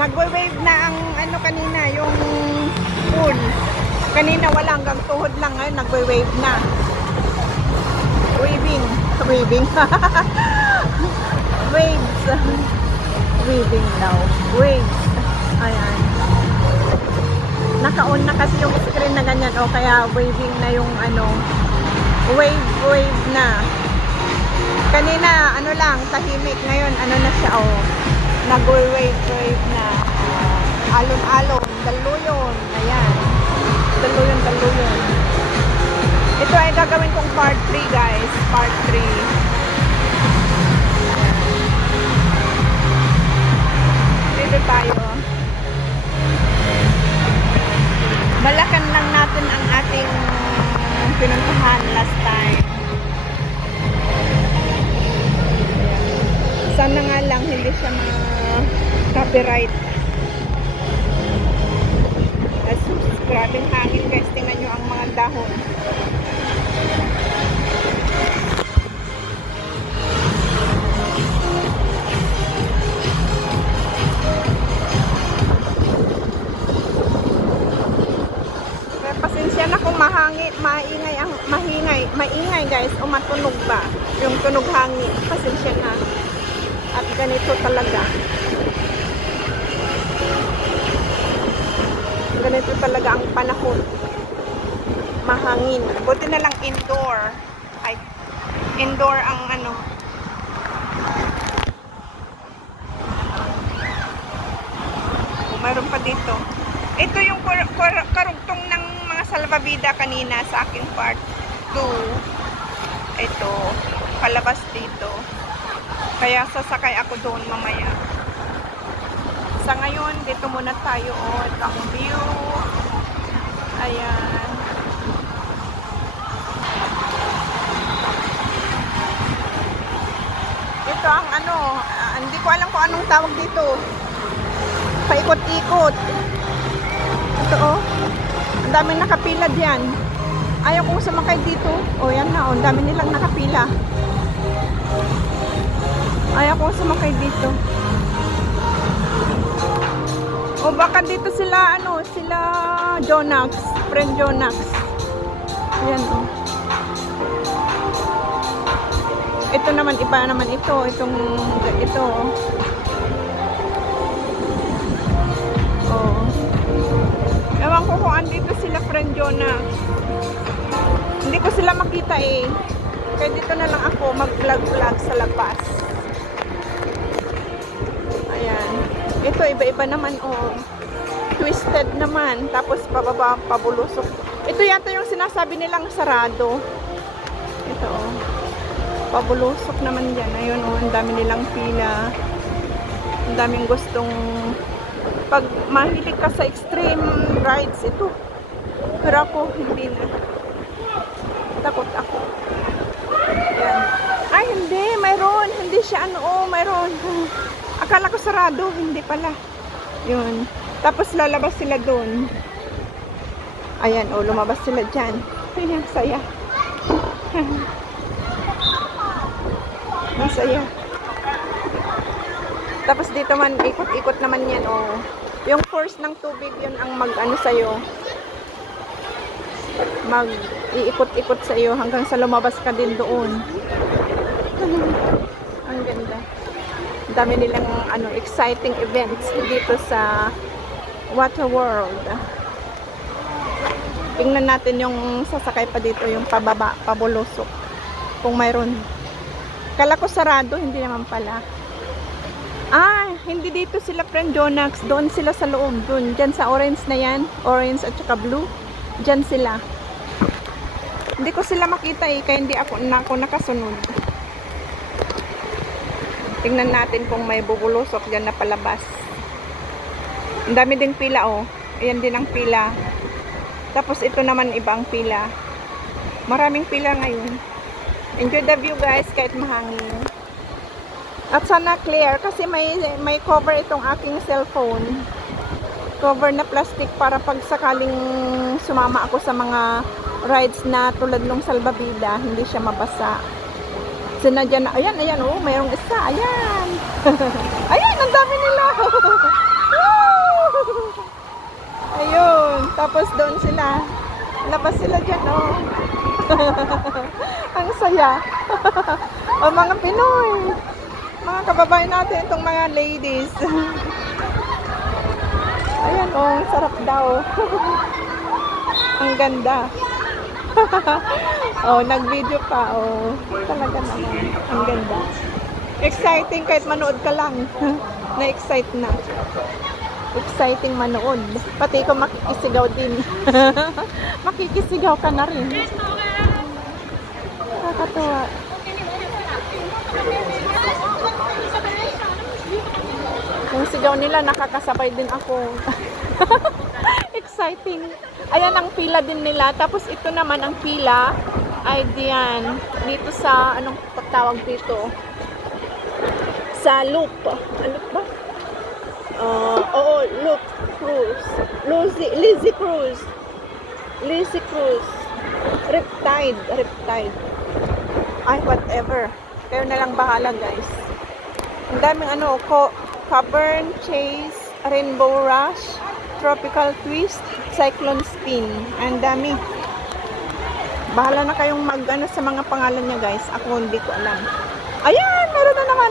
Nagwe-wave na ang ano kanina, yung pool. Kanina wala, hanggang tuhod lang. Ngayon nagwe-wave na. Waving. Waving. Waves. Waving daw. Waves. Ayan. Naka-on na kasi yung screen na ganyan. O kaya waving na yung ano. Wave na. Kanina, ano lang, tahimik. Ngayon, ano na siya, o. Nag-wave na. Alon-alon. Daluyon. Ayan. Daluyon. Ito ay gagawin kong part 3, guys. Part 3. Dito tayo. Balakan lang natin ang ating pinuntahan last time. Sana nga lang hindi siya ma-copyright. Grabing hangin, guys. Tingnan nyo ang mga dahon. Kaya pasensya na kung maingay guys, o matunog ba yung tunog hangin. Pasensya na. At ganito talaga. Ganito talaga ang panahon. Mahangin. Buti na lang indoor. Ay, indoor ang ano. Mayroon pa dito. Ito yung karugtong ng mga salvavida kanina sa aking part 2. Ito. Palabas dito. Kaya sasakay ako doon mamaya. Sa ngayon, dito muna tayo. Oh, ito ang view. Ayan. Ito ang ano, hindi ko alam kung anong tawag dito. Paikot-ikot. Ito oh. Ang dami nakapila diyan. Ayaw kong sumakay dito. Oh, yan na. Oh, ang dami nilang nakapila. Ayaw kong sumakay dito. O baka dito sila, ano, sila Jonax, friend Jonax. Ayan, o. Ito naman, iba naman ito. Ito, o. Ewan ko kung andito sila friend Jonax. Hindi ko sila makita eh. Kaya dito na lang ako mag-vlog-vlog sa labas. Ayan. Ito, iba-iba naman, oh. Twisted naman. Tapos, pababa, pabulusok. Ito yata yung sinasabi nilang sarado. Ito, oh. Pabulusok naman yan. Ayun, oh. Ang dami nilang pila. Ang daming gustong... Pag mahilig ka sa extreme rides, ito. Pero ako, hindi na. Takot ako. Ayan. Ay, hindi. Mayroon. Hindi siya, ano, oh. Mayroon. Akala ko sarado, hindi pala. Yun. Tapos lalabas sila doon. Ayan, oh, lumabas sila dyan. Ayan, saya. Masaya. Tapos dito man, ikot-ikot naman yan, oh. Yung force ng tubig, yun ang mag-ano sa'yo. Mag-iikot-ikot sa'yo hanggang sa lumabas ka din doon. Ang ganda. Dami nilang ano, exciting events dito sa Water World. Tingnan natin yung sasakay pa dito, yung pababa, pabulusok. Kung mayroon. Kala ko sarado, hindi naman pala. Ah, hindi dito sila friend Jonax. Doon sila sa loob. Doon, dyan sa orange na yan. Orange at saka blue. Dyan sila. Hindi ko sila makita eh, kaya hindi ako nakasunod. Tingnan natin kung may bubulusok dyan na palabas. Ang dami ding pila, oh. Ayan din ang pila. Tapos ito naman ibang pila. Maraming pila ngayon. Enjoy the view, guys, kahit mahangin. At sana clear kasi may cover itong aking cellphone. Cover na plastic para pag sakaling sumama ako sa mga rides na tulad ng salbabida, hindi siya mabasa. Sinadya na, ayan, oh, mayroong isa, ayan. Ayan, ang dami nila. Ayun. Tapos doon sila. Labas sila dyan, oh. Ang saya. O mga Pinoy. Mga kababayan natin, itong mga ladies. Ayan, oh. Sarap daw. Ang ganda. Oh, nag-video pa, oh. Talaga naman. Ang ganda. Exciting kahit manood ka lang. Na-excite na. Exciting manood. Pati ko makikisigaw din. Makikisigaw ka na rin. Nakakatuwa. Yung sigaw nila, nakakasabay din ako. Exciting. Ayan ang pila din nila. Tapos ito naman ang pila ay diyan. Dito sa, anong tawag dito? Sa loop. Loop ba? Oo, loop. Cruise. Lizzie Cruise. Lizzie Cruise. Riptide. Riptide. Ay, whatever. Kayo na lang bahala, guys. Ang daming ano, Cavern Chase, Rainbow Rush, Tropical Twist, Cyclone Spin. Ang dami. Bahala na kayong mag-ano sa mga pangalan niya, guys. Ako hindi ko alam. Ayan! Meron na naman!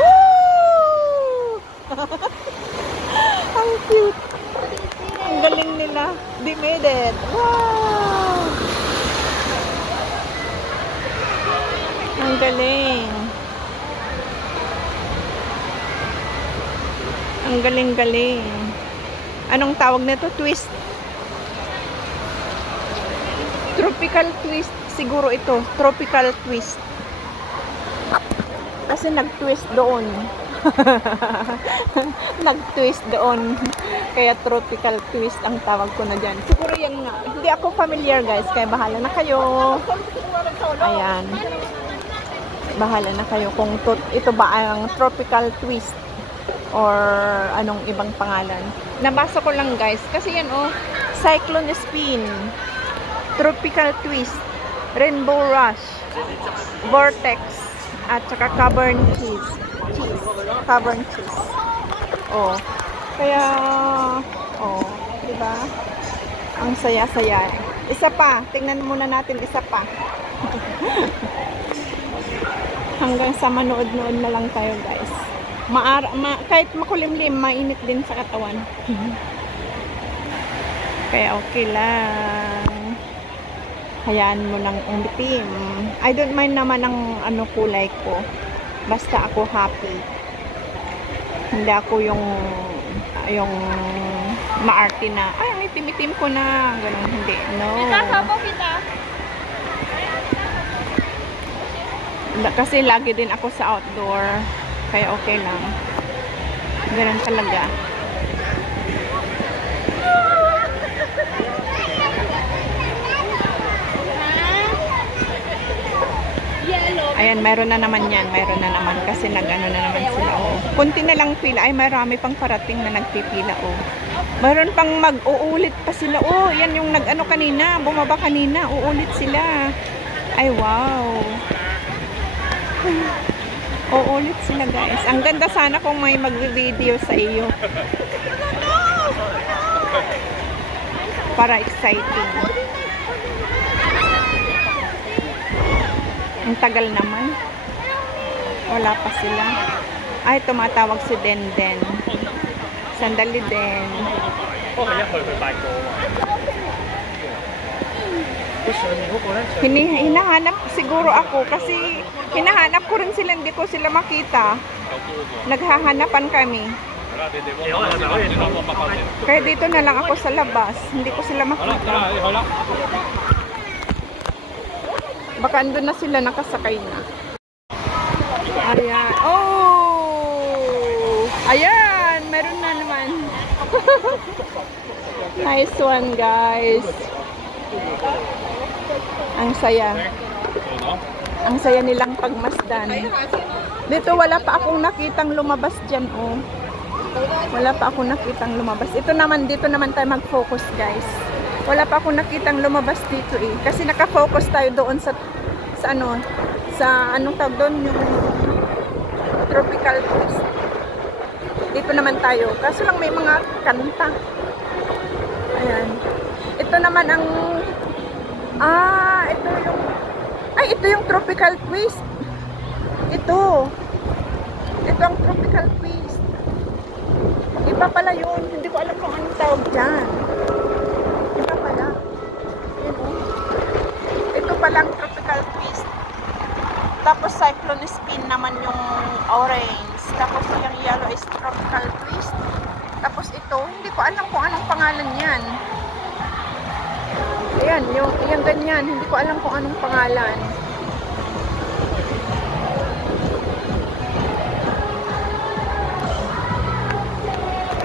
Woo! Ang cute! Ang galing nila. They made it. Wow! Ang galing. Ang galing-galing. Anong tawag nito? Twist. Tropical twist. Siguro ito. Tropical twist. Kasi nag-twist doon. Nag-twist doon. Kaya tropical twist ang tawag ko na dyan. Siguro yan nga. Hindi ako familiar, guys. Kaya bahala na kayo. Ayan. Bahala na kayo kung ito ba ang tropical twist or anong ibang pangalan. Nabasa ko lang, guys. Kasi yan, oh. Cyclone Spin. Tropical Twist. Rainbow Rush. Vortex. At saka Cavern Cheese. Cavern Cheese. Oh. Kaya, oh. Diba? Ang saya-saya. Isa pa. Tingnan muna natin isa pa. Hanggang sa manood-nood na lang tayo, guys. Kahit makulimlim, mainit din sa katawan. Kaya okay lang. Hayaan mo lang umitim. I don't mind naman ang ano kulay ko. Basta ako happy. Hindi ako yung maarte na, ay, ang itim-itim ko na. Ganun, hindi. No. Kasi lagi din ako sa outdoor. Kaya okay lang. Ganun talaga. Ayan, mayroon na naman yan. Mayroon na naman kasi nag-ano na naman sila. Oh. Kunti na lang pila. Ay, marami pang parating na nagpipila. Oh. Mayroon pang mag-uulit pa sila. Oh, yan yung nag-ano kanina. Bumaba kanina. Uulit sila. Ay, wow. Uulit sila, guys. Ang ganda sana kung may mag-video sa iyo. Para exciting. Ang tagal naman. Wala pa sila. Ay, tumatawag si Denden. Sandali din. Hinahanap siguro ako kasi hinahanap ko rin sila, hindi ko sila makita. Naghahanapan kami. Kaya dito na lang ako sa labas. Hindi ko sila makita. Baka andun na sila, nakasakay na. Ayan. Oh! Ayan! Meron na naman. Nice one, guys. Ang saya. Ang saya nilang pagmasdan. Dito wala pa akong nakitang lumabas dyan, oh. Wala pa akong nakitang lumabas. Ito naman, dito naman tayo mag-focus, guys. Wala pa akong nakitang lumabas dito, eh. Kasi naka-focus tayo doon sa anong tawag doon, yung tropical twist. Dito naman tayo. Kaso lang may mga kanta. Ayan. Ito naman ang ito yung tropical twist. Ito ang tropical twist. Iba pala yun. Hindi ko alam kung anong tawag dyan. Iba pala. Yun, oh. Ito palang tropical twist. Tapos cyclone spin naman yung orange. Tapos yung yellow is tropical twist. Tapos ito, hindi ko alam kung anong pangalan yan. Ayan, yung ganyan. Hindi ko alam kung anong pangalan.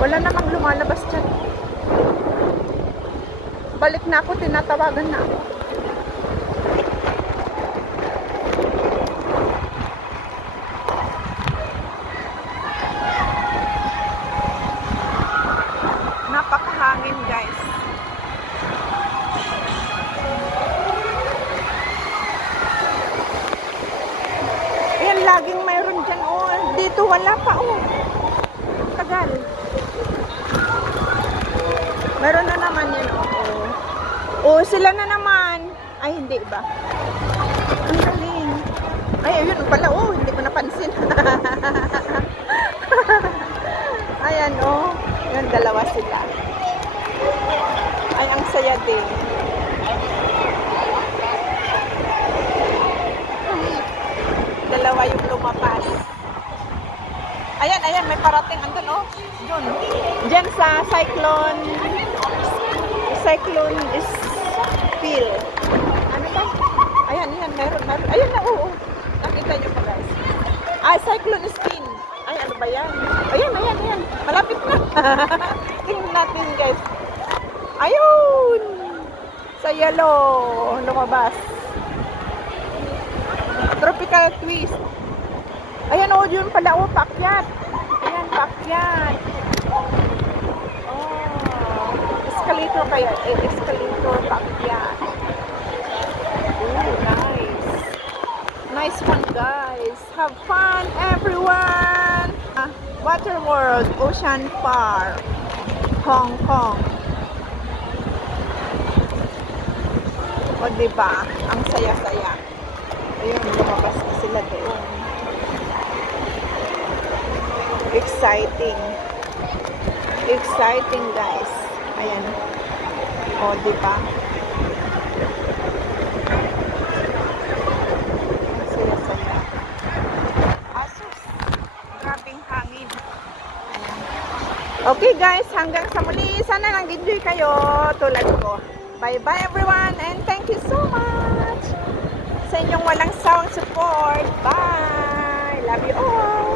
Wala namang lumalabas dyan. Balik na ako, tinatawagan na ako. Napakahangin, guys. Ayan, laging mayroon dyan. Oh, dito wala pa. Oh, tagal. Meron na naman yun. Oh, sila na naman. Ay, hindi ba? Ang galing. Ay, ayun pala. Oh, hindi ko napansin. Ayan, oh. Yun, dalawa sila. Ay, ang saya din. Dalawa yung lumapas. Ayan, ayan, may parating. Andun, oh. Doon. Diyan sa cyclone is spill. Ano ba? Ayan, ayan, meron. Ayan na, oo. Nakita nyo pa, guys. Cyclone spin. Ay, ano ba yan? Ayan, ayan, ayan. Malapit na. Tingnan natin, guys. Ayun! Sa yellow, lumabas. Tropical twist. Ayan, oh, yun pala, oh, paakyat. Ayan, paakyat. Escalator kaya, escalator, paakyat. Oh, nice. Nice one, guys. Have fun, everyone. Water World, Ocean Park, Hong Kong. O, diba? Ang saya-saya. Ayun, lumabas na sila doon. Exciting. Exciting, guys. Ayan. O, diba? Ang saya-saya. Asus. Grabing hangin. Ayan. Okay, guys. Hanggang sa muli. Sana nag-enjoy kayo tulad ko. Bye-bye, everyone. And thank you so much sa inyong walang sawang support. Bye! Love you all!